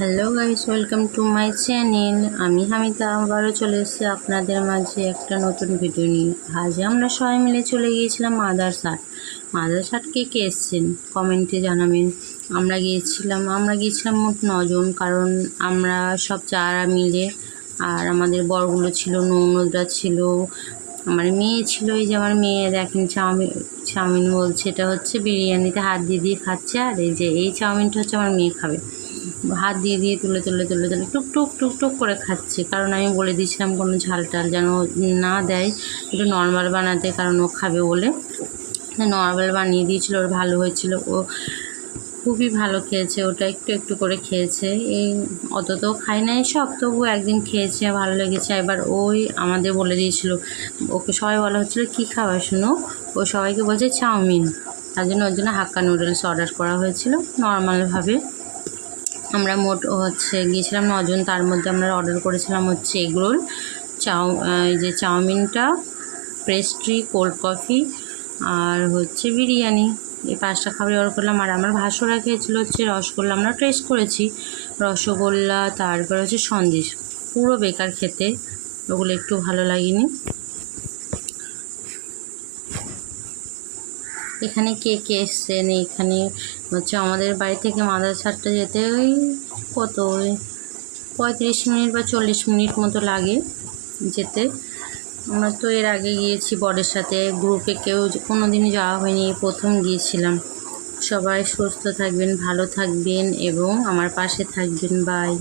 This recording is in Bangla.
Hello guys, welcome to my channel. আমি হামিদা আবারও চলে এসেছি আপনাদের মাঝে একটা নতুন ভিডিও নিয়ে। আজ আমরা সবাই মিলে চলে গিয়েছিলাম মাদারসাট কে কে এসছেন কমেন্টে জানাবেন। আমরা গিয়েছিলাম মোট 9 জন, কারণ আমরা সব চারা মিলে, আর আমাদের বরগুলো ছিল, ননদরা ছিল, আমার মেয়ে ছিল। এই যে আমার মেয়ে দেখেন চাউমিন বলছে, এটা হচ্ছে বিরিয়ানিতে হাত দিয়ে দিয়ে খাচ্ছে। আর এই চাউমিনটা হচ্ছে আমার মেয়ে খাবে, হাত দিয়ে দিয়ে তুলে টুকটুক টুকটুক করে খাচ্ছে। কারণ আমি বলে দিয়েছিলাম কোনো ঝাল টাল যেন না দেয়, একটু নর্মাল বানাতে, কারণ ও খাবে বলে নর্মাল বানিয়ে দিয়েছিল। ওর ভালো হয়েছিল, ও খুবই ভালো খেয়েছে। ওটা একটু একটু করে খেয়েছে, এই অত তো খায় না সব, তবু একদিন খেয়েছে, ভালো লেগেছে। এবার ওই আমাদের বলে দিয়েছিল, ওকে সবাই বলা হচ্ছিলো কী খাবার শুনো, ও সবাইকে বলছে চাউমিন। তার জন্য ওর জন্য হাক্কা নুডলস অর্ডার করা হয়েছিল নর্মালভাবে। আমরা মোট গিয়েছিলাম 9 জন, তার মধ্যে আমরা অর্ডার করেছিলাম হচ্ছে এগরোল, এই যে চাউমিনটা, পেস্ট্রি, কোল্ড কফি আর হচ্ছে বিরিয়ানি। এই 5টা খাবার অর্ডার করলাম। আর আমার ভাসুরা খেয়েছিল হচ্ছে রসগোল্লা, আমরা টেস্ট করেছি রসগোল্লা, তারপর হচ্ছে সন্দেশ, পুরো বেকার খেতে, ওগুলো একটু ভালো লাগেনি। এখানে কে কে এসছেন, এখানে হচ্ছে আমাদের বাড়ি থেকে মাদারসাটটা যেতে ওই 35 মিনিট বা 40 মিনিট মতো লাগে যেতে। আমরা তো এর আগে গিয়েছি বরের সাথে, গ্রুপে কেউ কোনো দিনই যাওয়া হয়নি, প্রথম গিয়েছিলাম। সবাই সুস্থ থাকবেন, ভালো থাকবেন এবং আমার পাশে থাকবেন। বাই।